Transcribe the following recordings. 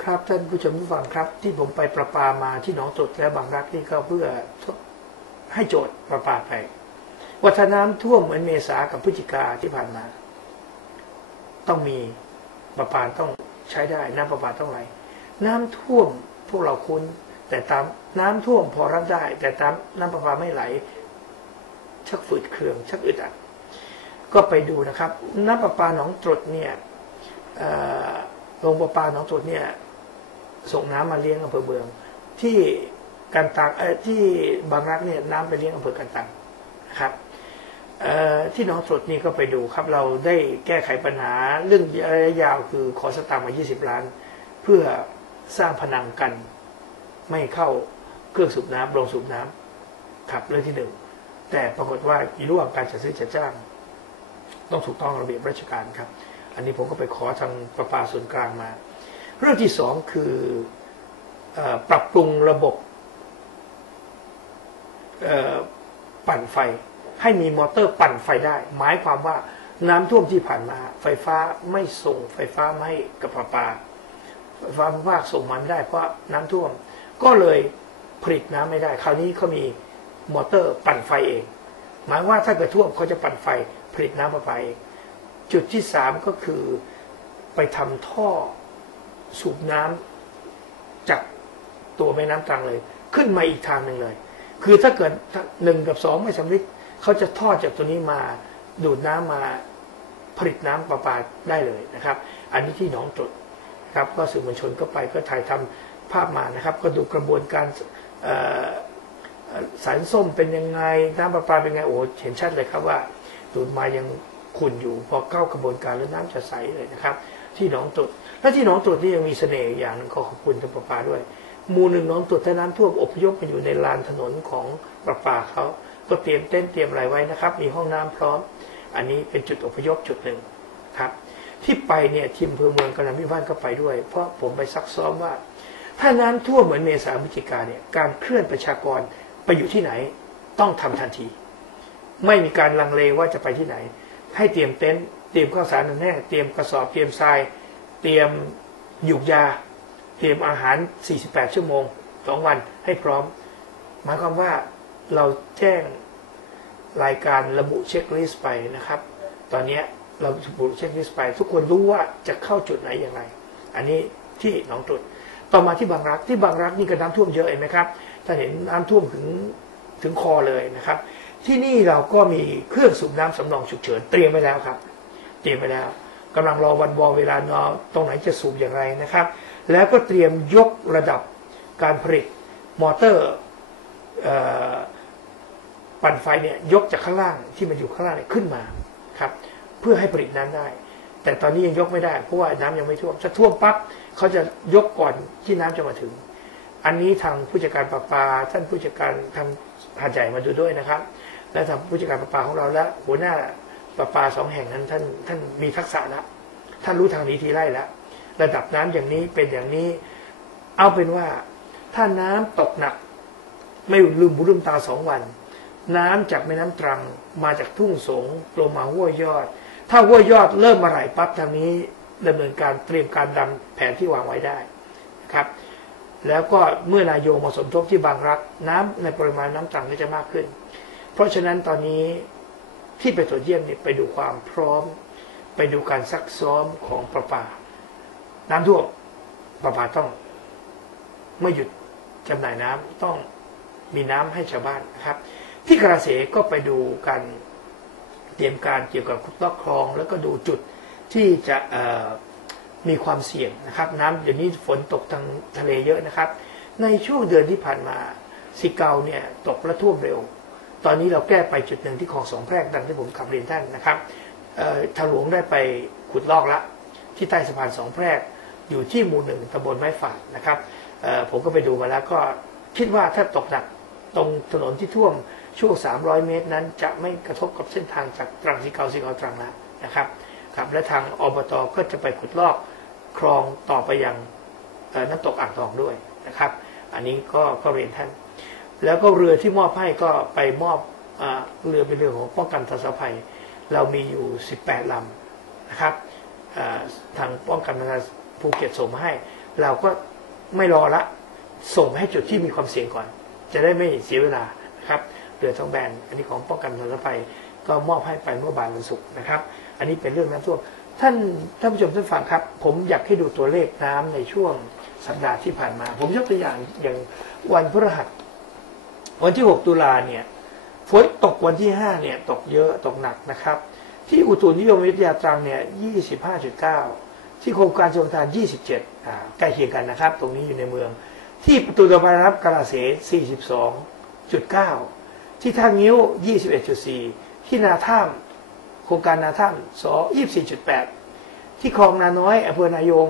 ครับท่านผู้ชมผู้ฟังครับ ที่ผมไปประปามาที่หนองตรดและบางรักนี่ก็เพื่อให้โจทย์ประปาไปว่าถ้าน้ำท่วมเหมือนเมษากับพฤศจิกาที่ผ่านมา ต้องมีประปาต้องใช้ได้น้ำประปาต้องไหลน้ำท่วมพวกเราคุ้น แต่ตามน้ำท่วมพอรับได้ แต่ตามน้ำประปาไม่ไหล ชักฝืดเครือง ชักอึดอัดก็ไปดูนะครับ น้ำประปาหนองตรดเนี่ย โรงประปาหนองตุดเนี่ยส่งน้ำมาเลี้ยงอำเภอเบือง ที่กันตังที่บางรักเนี่ยน้ำไปเลี้ยงอำเภอกันตังนะครับที่หนองตรวจนี่ก็ไปดูครับ เราได้แก้ไขปัญหาเรื่องระยะยาวคือขอสตางค์มา 20 ล้าน เพื่อสร้างพนังกัน ไม่เข้าเครื่องสูบน้ำโรงสูบน้ำครับเรื่องที่หนึ่งแต่ปรากฏว่าอีระหว่างการจัดซื้อจัดจ้าง ต้องถูกต้องระเบียบราชการครับ อันนี้ผมก็ไปขอทางประปาส่วนกลางมา เรื่องที่สองคืออปรับปรุงระบบปั่นไฟ ให้มีมอเตอร์ปั่นไฟได้ หมายความว่าน้ำท่วมที่ผ่านมา ไฟฟ้าไม่ส่งไฟฟ้าไม่กับประปาไฟฟ้าภาคส่งมันได้เพราะน้ำท่วม ก็เลยผลิตน้ำไม่ได้ คราวนี้เขามีมอเตอร์ปั่นไฟเอง หมายว่าถ้าเกิดท่วมเขาจะปั่นไฟผลิตน้ำประปาเอง จุดที่สามก็คือไปทำท่อสูบน้ำจากตัวแม่น้ำตรังเลย ขึ้นมาอีกทางหนึ่งเลย คือถ้าเกิดหนึ่งกับสองไม่สำเร็จเขาจะทอดจากตัวนี้มาดูดน้ำมาผลิตน้ำประปาได้เลยนะครับ อันนี้ที่หนองจดครับก็สื่อมวลชนก็ไปก็ถ่ายทำภาพมานะครับ ก็ดูกระบวนการสารส้มเป็นยังไงน้ำประปาเป็นไงโอ้เห็นชัดเลยครับว่าดูดมายัง ขุ่นอยู่ พอเข้ากระบวนการแล้วน้ำจะใสเลยนะครับ ที่หนองตุดและที่หนองตุดนี่ยังมีเสน่ห์อย่างนึงขอขอบคุณทางประปาด้วยมูลหนึ่งน้องตุดถ้าน้ำท่วมอพยพมาอยู่ในลานถนนของประปาเขาก็เตรียมเต้นเตรียมอะไรไว้นะครับ มีห้องน้ำพร้อม อันนี้เป็นจุดอพยพจุดหนึ่งครับ ที่ไปเนี่ยทีมเพื่อเมืองกำนันพิพานก็ไปด้วย เพราะผมไปซักซ้อมว่า ถ้าน้ำท่วมเหมือนเมษาพฤศจิกาเนี่ยการเคลื่อนประชากรไปอยู่ที่ไหน ต้องทำทันที ไม่มีการลังเลว่าจะไปที่ไหน ให้เตรียมเต็นท์เตรียมข้าวสารแน่เตรียมกระสอบเตรียมทราย เตรียมหยุกยา เตรียมอาหาร 48 ชั่วโมงสองวันให้พร้อม หมายความว่าเราแจ้งรายการระบุเช็คลิสต์ไปนะครับ ตอนนี้เราระบุเช็คลิสต์ไป ทุกคนรู้ว่าจะเข้าจุดไหนอย่างไร อันนี้ที่หนองตุดต่อมาที่บางรักที่บางรักนี่ก็น้ำท่วมเยอะเห็นไหมครับ ถ้าเห็นน้ำท่วมถึงถึงคอเลยนะครับ ที่นี่เราก็มีเครื่องสูบน้ำสำรองฉุกเฉินเตรียมไว้แล้วครับ เตรียมไว้แล้วกำลังรอวันบอเวลานอตรงไหนจะสูบอย่างไรนะครับ แล้วก็เตรียมยกระดับการผลิตมอเตอร์ปั่นไฟเนี่ยยกจากข้างล่างที่มันอยู่ข้างล่างเนี่ยขึ้นมาครับ เพื่อให้ผลิตน้ำได้ แต่ตอนนี้ยังยกไม่ได้เพราะว่าน้ำยังไม่ท่วมถ้าท่วมปั๊บเขาจะยกก่อนที่น้ำจะมาถึง อันนี้ทางผู้จัดการประปาท่านผู้จัดการทางหาดใหญ่มาดูด้วยนะครับ และทางผู้จัดการประปาของเราและหัวหน้าประปาสองแห่งนั้นท่านท่านมีทักษะแล้วท่านรู้ทางนี้ทีไล่แล้วระดับน้ำอย่างนี้เป็นอย่างนี้ เอาเป็นว่า ถ้าน้ำตกหนัก ไม่ลืมบุรุมตาสองวัน น้ำจากแม่น้ำตรังมาจากทุ่งสงลงมาห้วยยอด ถ้าห้วยยอดเริ่มมาไหลปั๊บทางนี้ดำเนินการเตรียมการดำแผนที่วางไว้ได้ครับ แล้วก็เมื่อนายโยมาสมทบที่บางรักน้ำในปริมาณน้ำตรังก็จะมากขึ้น เพราะฉะนั้นตอนนี้ที่ไปตรวจเยี่ยมเนี่ยไปดูความพร้อม ไปดูการซักซ้อมของประปา น้ำท่วมประปาต้องไม่หยุดจำหน่ายน้ำต้องมีน้ำให้ชาวบ้านนะครับ ที่กระเสก็ไปดูการเตรียมการเกี่ยวกับคุตอกคลอง แล้วก็ดูจุดที่จะมีความเสี่ยงนะครับ น้ำเดี๋ยวนี้ฝนตกทางทะเลเยอะนะครับ ในช่วงเดือนที่ผ่านมาสิเกาเนี่ยตกและท่วมเร็ว ตอนนี้เราแก้ไปจุดหนึ่งที่คลองสองแพรกดังที่ผมขับเรียนท่านนะครับทางหลวงได้ไปขุดลอกละ ที่ใต้สะพานสองแพรกอยู่ที่หมู่หนึ่งตำบลไม้ฝาดนะครับผมก็ไปดูมาแล้วก็คิดว่าถ้าตกหนักตรงถนนที่ท่วมช่วง 300 เมตรนั้น จะไม่กระทบกับเส้นทางจากตรังสีเกาสีเกาตรังแล้วนะครับครับ และทางอบตก็จะไปขุดลอกคลองต่อไปยังน้ำตกอ่างทองด้วยนะครับ อันนี้ก็ก็เรียนท่าน แล้วก็เรือที่มอบให้ก็ไปมอบเรือเป็นเรือของป้องกันทัศภัย เรามีอยู่ 18ลำนะครับทางป้องกันภูเก็ตส่งมาให้ เราก็ไม่รอละส่งไปให้จุดที่มีความเสี่ยงก่อน จะได้ไม่เสียเวลานะครับเรือท้องแบนอันนี้ของป้องกันทางรถไฟก็มอบให้ไปเมื่อบ่ายวันศุกร์นะครับ อันนี้เป็นเรื่องน้ำท่วมท่านท่านผู้ชมท่านฟังครับ ผมอยากให้ดูตัวเลขน้ำในช่วงสัปดาห์ที่ผ่านมา ผมยกตัวอย่างอย่างวันพฤหัส วันที่ 6 ตุลาเนี่ยฝนตกวันที่ 5 เนี่ย ตกเยอะตกหนักนะครับ ที่อุตุนิยมวิทยาตรังเนี่ย 25.9 ที่โครงการชมทาน 27อ่าใกล้เคียงกันนะครับ ตรงนี้อยู่ในเมือง ที่ประตูตะวันรับกาลาเส42.9 ที่ท่างิ้ว 21.4 ที่นาท่ามโครงการนาท่ามส24.8 ที่คลองนาน้อยอำเภอนายง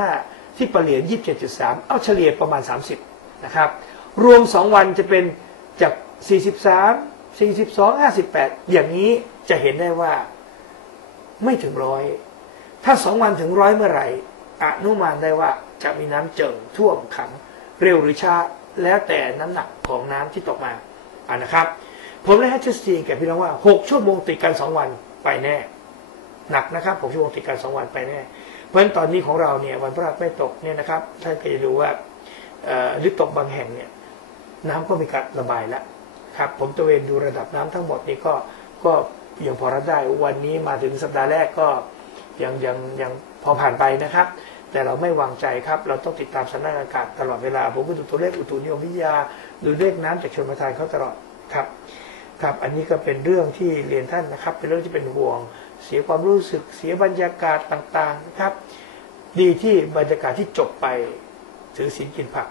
10.5 ที่ปะเหลียน 27.3 เอาเฉลี่ยประมาณ 30 นะครับ รวม 2 วันจะเป็น จาก 43 42 58 อย่างนี้จะเห็นได้ว่าไม่ถึงร้อย ถ้า2วันถึงร้อยเมื่อไหร่อนุมานได้ว่าจะมีน้ำเจิ่งท่วมขัง เร็วหรือช้าแล้วแต่น้ำหนักของน้ำที่ตกมาอ่านะครับ ผมได้ให้ทฤษฎีแก่พี่น้องว่า 6 ชั่วโมงติดกัน 2 วันไปแน่ หนักนะครับ6ชั่วโมงติดกัน 2 วันไปแน่ เพราะฉะนั้นตอนนี้ของเราเนี่ยวันพฤหัสไม่ตกเนี่ยนะครับท่านก็จะดูว่าหรือตกบางแห่งเนี่ย น้ำก็มีการระบายแล้วครับผมตะเวนดูระดับน้ำทั้งหมดนี้ก็ก็ยังพอรับได้วันนี้มาถึงสัปดาห์แรกก็ยังยังยังพอผ่านไปนะครับ แต่เราไม่วางใจครับ เราต้องติดตามสถานการณ์อากาศตลอดเวลา ผมก็ดูตัวเลขอุตุนิยมวิทยา ดูเลขน้ำจากชนประทานเขาตลอดครับครับ อันนี้ก็เป็นเรื่องที่เรียนท่านนะครับ เป็นเรื่องที่เป็นห่วง เสียความรู้สึกเสียบรรยากาศต่างๆนะครับ ดีที่บรรยากาศที่จบไปถือศีลกินผัก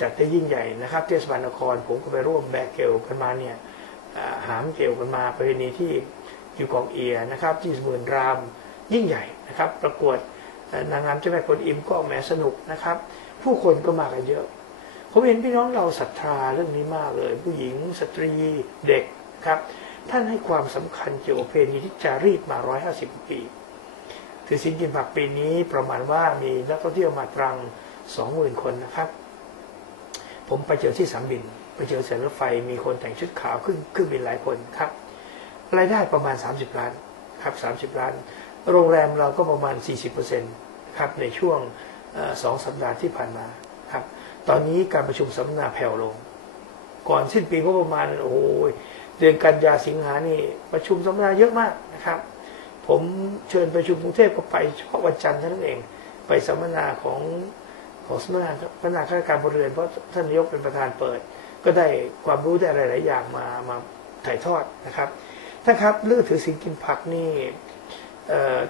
จัดได้ยิ่งใหญ่นะครับ เทศบาลนครผมก็ไปร่วมแบกเกลกันมาเนี่ยหามเกลกันมาประเพณีที่อยู่กองเอียนะครับ ที่สมุนรามยิ่งใหญ่นะครับ ประกวดนางงามเจ้าแม่กนอิมก็แหมสนุกนะครับ ผู้คนก็มากันเยอะ ผมเห็นพี่น้องเราศรัทธาเรื่องนี้มากเลย ผู้หญิงสตรีเด็กครับท่านให้ความสำคัญเกี่ยวกับประเพณีที่จารีตมา 150 ปีถือสินกินผักปีนี้ประมาณว่ามีนักท่องเที่ยวมาตรัง 20,000 คนนะครับ ผมไปเจอที่สนามบิน ไปเจอสถานรถไฟมีคนแต่งชุดขาวขึ้นเครื่องบินหลายคนครับรายได้ประมาณ 30 ล้านครับ30 ล้าน โรงแรมเราก็ประมาณ 40%ครับในช่วงสองสัปดาห์ที่ผ่านมาครับตอนนี้การประชุมสัมมนาแผ่วลง ก่อนสิ้นปีก็ประมาณโอ้ยเดือนกันยาสิงหานี่ประชุมสัมมนาเยอะมากนะครับ ผมเชิญประชุมกรุงเทพก็ไปเฉพาะวันจันทร์เท่านั้นเอง ไปสัมมนาของ ของสำนักงานพัฒนาข้าราชการพลเรือนเพราะท่านนายกเป็นประธานเปิด ก็ได้ความรู้ได้อะไรหลายอย่างมามาถ่ายทอดนะครับท่านครับเรื่องถือสินกินผักนี่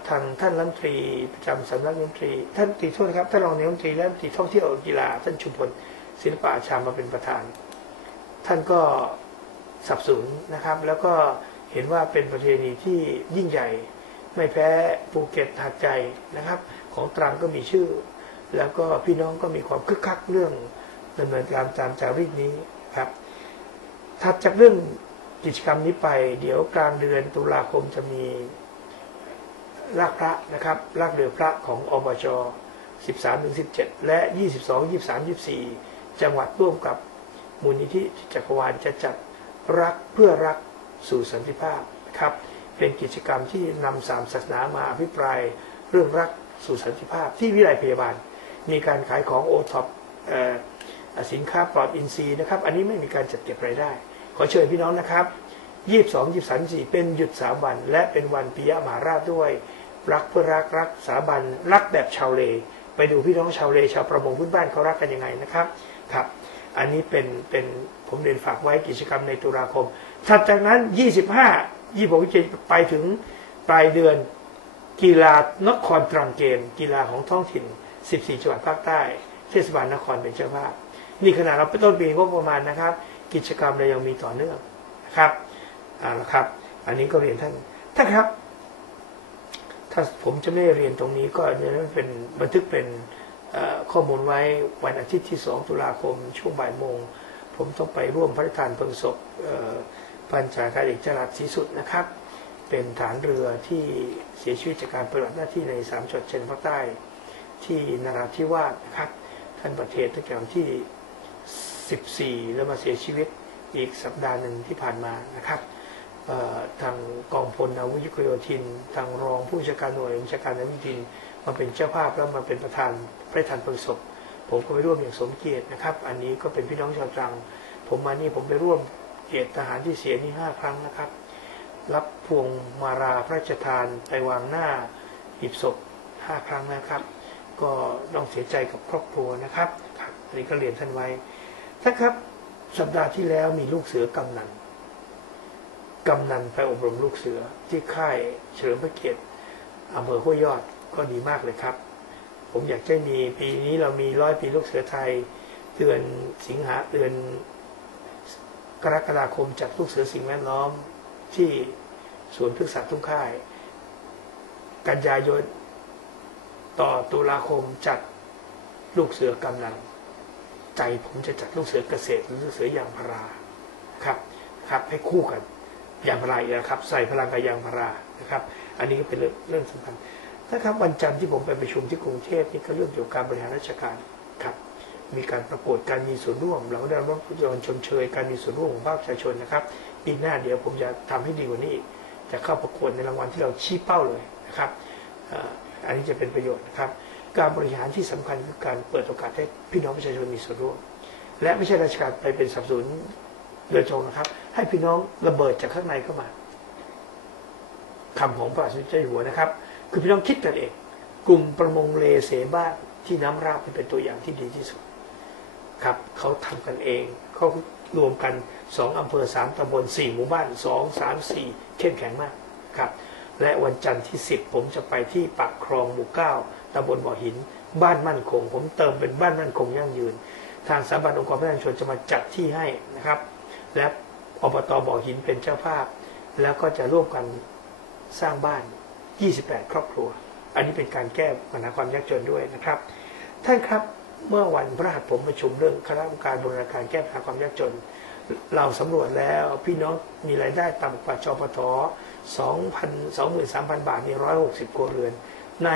ทางท่านรัฐมนตรีประจำสำนักรัฐมนตรีท่านตีโทษนะครับท่านรองนายกรัฐมนตรีและรัฐมนตรีท่องเที่ยวกีฬาท่านชุมพลศิลปะชามาเป็นประธาน ท่านก็สับสนนนะครับ แล้วก็เห็นว่าเป็นประเพณีที่ยิ่งใหญ่ ไม่แพ้ภูเก็ตหาดใจนะครับ ของตรังก็มีชื่อ แล้วก็พี่น้องก็มีความคึกคักเรื่องดำเนินการตามจารีตนี้ครับถัดจากเรื่องกิจกรรมนี้ไป เดี๋ยวกลางเดือนตุลาคมจะมีลากพระนะครับลากเรือพระของอบจ 13-17 และ 22 23 24 จังหวัดร่วมกับมูลนิธิจักรวาลจะจัดรักเพื่อรักสู่สันติภาพนะครับ เป็นกิจกรรมที่นำสามศาสนามาอภิปรายเรื่องรักสู่สันติภาพที่วิไลพยาบาล มีการขายของโอท็อปสินค้าปลอดอินทรีย์นะครับ อันนี้ไม่มีการจัดเก็บรายได้ ขอเชิญพี่น้องนะครับ 22 23 4 เป็นหยุดสามวัน และเป็นวันปิยมหาราชด้วย รักเพื่อรักรักสาบัน รักแบบชาวเล ไปดูพี่น้องชาวเลชาวประมงพื้นบ้านเขารักกันยังไงนะครับครับ อันนี้เป็นเป็นผมเรียนฝากไว้กิจกรรมในตุลาคม ถัดจากนั้น 25 26จะไปถึงปลายเดือนกีฬานครตรังเกมกีฬาของท้องถิ่น 14 จังหวัดภาคใต้ เทศบาลนครเป็นเจ้าภาพ นี่ขณะเราเป็นต้นปีงบประมาณนะครับ กิจกรรมเรายังมีต่อเนื่องนะครับเอาละครับ อันนี้ก็เรียนท่านท่านครับ ถ้าผมจะไม่เรียนตรงนี้ก็จะเป็นบันทึกเป็นข้อมูลไว้วันอาทิตย์ที่ 2 ตุลาคม ช่วงบ่ายโมง ผมต้องไปร่วมพระราชทานเพลิงศพเอ่อพันจ่ากาศเอกจรัสศรีสุดนะครับ เป็นฐานเรือที่เสียชีวิตจากการปฏิบัติหน้าที่ในสามจังหวัดชายแดนภาคใต้ ที่นราธิวาสนะครับ ท่านประเทศตั้งแต่วันที่ 14 แล้วมาเสียชีวิตอีกสัปดาห์หนึ่งที่ผ่านมานะครับทางกองพลนาวิกโยธิน ทางรองผู้บัญชาการหน่วยบัญชาการนาวิกโยธินมาเป็นเจ้าภาพแล้วมาเป็นประธานพระราชทานเพลิงศพผมก็ไปร่วมอย่างสมเกียรตินะครับ อันนี้ก็เป็นพี่น้องชาวตรัง ผมมานี่ผมไปร่วมเกียรติทหารที่เสียนี่ห้าครั้งนะครับ รับพวงมาราพระราชทานไปวางหน้าหีบศพห้าครั้งนะครับ ก็ต้องเสียใจกับครอบครัวนะครับครับอันนี้ก็เรียนท่านไว้ท่านครับ สัปดาห์ที่แล้วมีลูกเสือกำนันกำนันไปอบรมลูกเสือที่ค่ายเฉลิมพระเกียรติอำเภอห้วยยอดก็ดีมากเลยครับ ผมอยากจะมีปีนี้เรามีร้อยปีลูกเสือไทยเดือนสิงหาเดือนกรกฎาคมจัดลูกเสือสิ่งแวดล้อมที่สวนพฤกษศาสตร์ทุ่งค่าย กันยายน ต่อตุลาคมจัดลูกเสือกำนันใจผมจะจัดลูกเสือเกษตรหรือลูกเสือยางพาราครับครับ ให้คู่กันยางพาราอีกนะครับ ใส่พลังกับยางพารานะครับ อันนี้ก็เป็นเรื่องเรื่องสำคัญนะครับวันจันทร์ที่ผมไปประชุมที่กรุงเทพนี่ก็เรื่องเกี่ยวกับการบริหารราชการครับ มีการประกวดการมีส่วนร่วม เราได้รับยอดชมเชยการมีส่วนร่วมของภาคประชาชนนะครับปีหน้าเดี๋ยวผมจะทำให้ดีกว่านี้อีกจะเข้าประกวดในรางวัลที่เราชี้เป้าเลยนะครับ อันนี้จะเป็นประโยชน์นะครับ การบริหารที่สำคัญคือการเปิดโอกาสให้พี่น้องประชาชนมีส่วนร่วม และไม่ใช่ราชการไปเป็นสับสนโดยตรงนะครับ ให้พี่น้องระเบิดจากข้างในเข้ามาคำของพระบาทสมเด็จเจ้าอยู่หัวนะครับ คือพี่น้องคิดกันเอง กลุ่มประมงเลเสบ้านที่น้ำราบเป็นตัวอย่างที่ดีที่สุดครับเขาทำกันเองเขารวมกันสองอำเภอสามตำบลสี่หมู่บ้านสองสามสี่เข้มแข็งมากครับ และวันจันทร์ที่สิบผมจะไปที่ปากคลองหมู่เก้าตำบลบ่อหิน บ้านมั่นคง ผมเติมเป็นบ้านมั่นคงยั่งยืน ทางสถาบันองค์กรพัฒนาชนจะมาจัดที่ให้นะครับ และอบตบ่อหินเป็นเจ้าภาพ แล้วก็จะร่วมกันสร้างบ้าน 28 ครอบครัว อันนี้เป็นการแก้ปัญหาความยากจนด้วยนะครับ ท่านครับเมื่อวันพระหัสผมประชุมเรื่องคณะกรรมการบริหารการแก้ปัญหาความยากจน เราสำรวจแล้วพี่น้องมีรายได้ต่ำกว่าจปท 2,000 23,000 บาทนี่160 ครัวเรือน ใน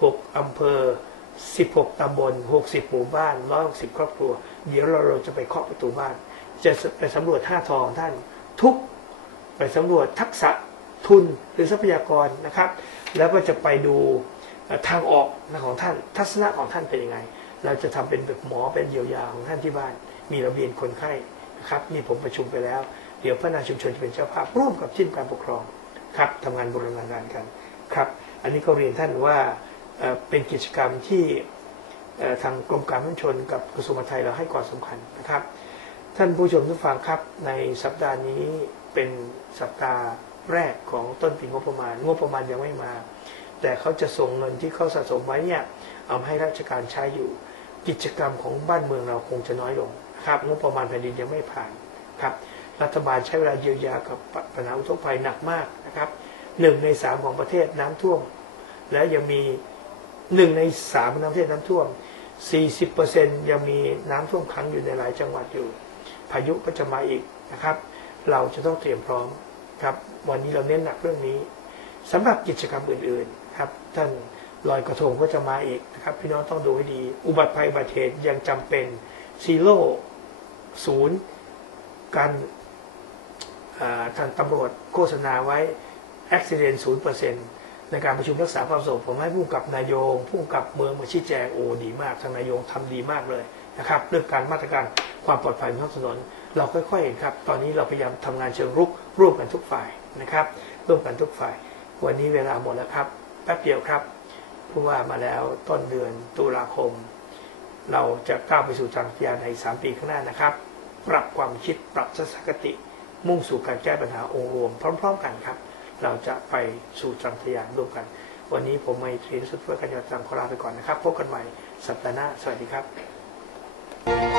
6 อำเภอ 16 ตำบล 60 หมู่บ้าน 160 ครอบครัว เดี๋ยวเราเราจะไปเคาะประตูบ้าน จะไปสำรวจท่าทองท่านทุกไปสำรวจทักษะทุนหรือทรัพยากรนะครับ แล้วก็จะไปดูทางออกของท่านทัศนะของท่านเป็นยังไง เราจะทำเป็นแบบหมอเป็นเยียวยาของท่านที่บ้าน มีระเบียนคนไข้นะครับนี่ผมประชุมไปแล้ว เดี๋ยวพระนาชุมชนจะเป็นเจ้าภาพร่วมกับทีมการปกครอง ครับทำงานบูรณาการกันครับ อันนี้ก็เรียนท่านว่าเป็นกิจกรรมที่ทางกรมการพัฒนชนกับกระทรวงมหาดไทยเราให้ความสำคัญนะครับ ท่านผู้ชมทุกฟังครับในสัปดาห์นี้เป็นสัปดาห์แรกของต้นปีงบประมาณ งบประมาณยังไม่มา แต่เขาจะส่งเงินที่เขาสะสมไว้เนี่ยเอาให้ราชการใช้อยู่ กิจกรรมของบ้านเมืองเราคงจะน้อยลงครับงบประมาณแผ่นดินยังไม่ผ่านครับ รัฐบาลใช้เวลาเยียวยากับปัญหาอุทกภัยหนักมากนะครับหนึ่งในสามของประเทศน้ำท่วม และยังมีหนึ่งในสามของประเทศน้ำท่วม 40%ยังมีน้ำท่วมขังอยู่ในหลายจังหวัดอยู่ พายุก็จะมาอีกนะครับ เราจะต้องเตรียมพร้อมครับ วันนี้เราเน้นหนักเรื่องนี้สำหรับกิจกรรมอื่นๆครับท่านลอยกระทงก็จะมาอีกนะครับ พี่น้องต้องดูให้ดี อุบัติภัยอุบัติเหตุยังจำเป็นซีโร่ศูนย์การ ทางตำรวจโฆษณาไว้อุบิเหตุศูนย์เปอร์เซ็นต์ในการประชุมรักษาความสงบผมให้ผู้กับนายงผู้กับเมืองมาชี้แจงโอ้ดีมากทางนายงทำดีมากเลยนะครับเรื่องการมาตรการความปลอดภัยบนท้องถนน เราค่อยๆเห็นครับ ตอนนี้เราพยายามทำงานเชิงรุกร่วมกันทุกฝ่ายนะครับ ร่วมกันทุกฝ่าย วันนี้เวลาหมดแล้วครับแป๊บเดียวครับผู้ว่ามาแล้วต้นเดือนตุลาคม เราจะก้าวไปสู่จังทยานในสามปีข้างหน้านะครับ ปรับความคิดปรับทัศนคติ มุ่งสู่การแก้ปัญหาองค์รวม พร้อม ๆ กันครับ เราจะไปสู่จังทยานร่วมกัน วันนี้ผมไม่ทรีนสุดเพื่อกันยอดจังขอลาไปก่อนนะครับพบกันใหม่สัปดาห์หน้าสวัสดีครับ